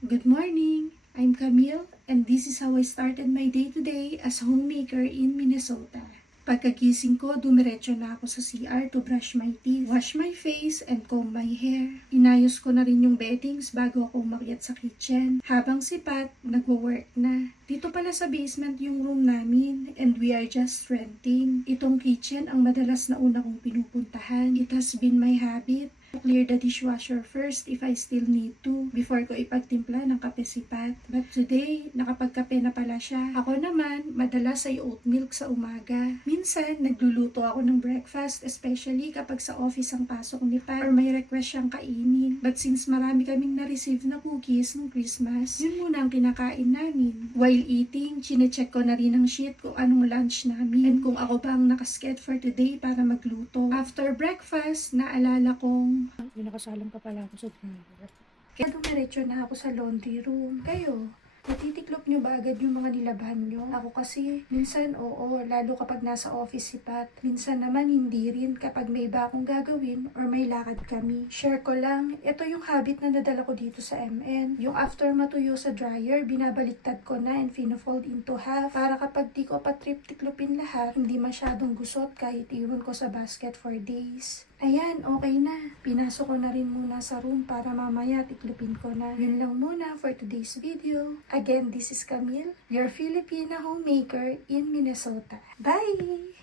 Good morning! I'm Camille, and this is how I started my day today as a homemaker in Minnesota. Pagkagising ko, dumiretso na ako sa CR to brush my teeth, wash my face, and comb my hair. Inayos ko na rin yung beddings bago ako umakyat sa kitchen. Habang si Pat, nagwo-work na. Dito pala sa basement yung room namin, and we are just renting. Itong kitchen ang madalas na una kong pinupuntahan. It has been my habit to clear the dishwasher first if I still need to before ko ipagtimpla ng kape si Pat. But today, nakapagkape na pala siya. Ako naman, madalas ay oat milk sa umaga. Minsan, nagluluto ako ng breakfast, especially kapag sa office ang pasok ni Pat or may request siyang kainin. But since marami kaming na-receive na cookies ng Christmas, yun muna ang kinakain namin. While eating, chinecheck ko na rin ang sheet kung anong lunch namin and kung ako bang nakasked for today para magluto. After breakfast, naalala kong Nakasalang pa pala ako sa dryer. kaya dumiretso na ako sa laundry room. Kayo, natitiklop nyo ba agad yung mga nilabhan nyo? Ako kasi, minsan oo, lalo kapag nasa office si Pat. Minsan naman hindi rin kapag may iba akong gagawin or may lakad kami. Share ko lang, ito yung habit na nadala ko dito sa MN. Yung after matuyo sa dryer, binabaliktad ko na and fino-fold into half para kapag di ko pa tiklopin lahat, hindi masyadong gusot kahit iwan ko sa basket for days. Ayan, okay na. Pinasok ko na rin muna sa room para mamaya tiklopin ko na. Yun lang muna for today's video. Again, this is Camille, your Filipina homemaker in Minnesota. Bye!